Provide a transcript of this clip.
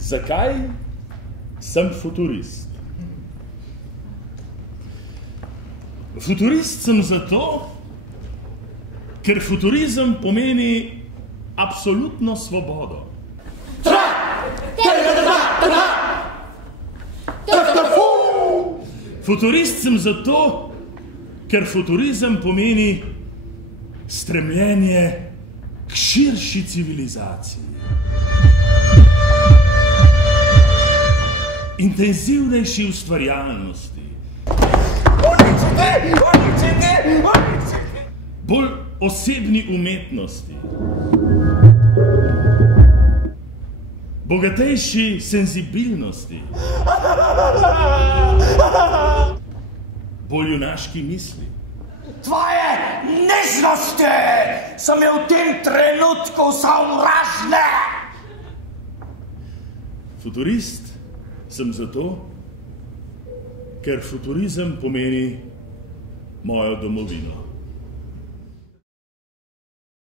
Zakaj sem futurist? Futurist sem zato, ker futurizem pomeni absolutno svobodo. Futurist sem zato, ker futurizem pomeni stremljenje k širši civilizaciji, intenzivnejši ustvarjalnosti, bolj osebni umetnosti, bogatejši senzibilnosti, bolj junaški misli. Tvoje nežnosti so me v tem trenutku sovražne. Futurist sem zato, ker futurizem pomeni mojo domovino.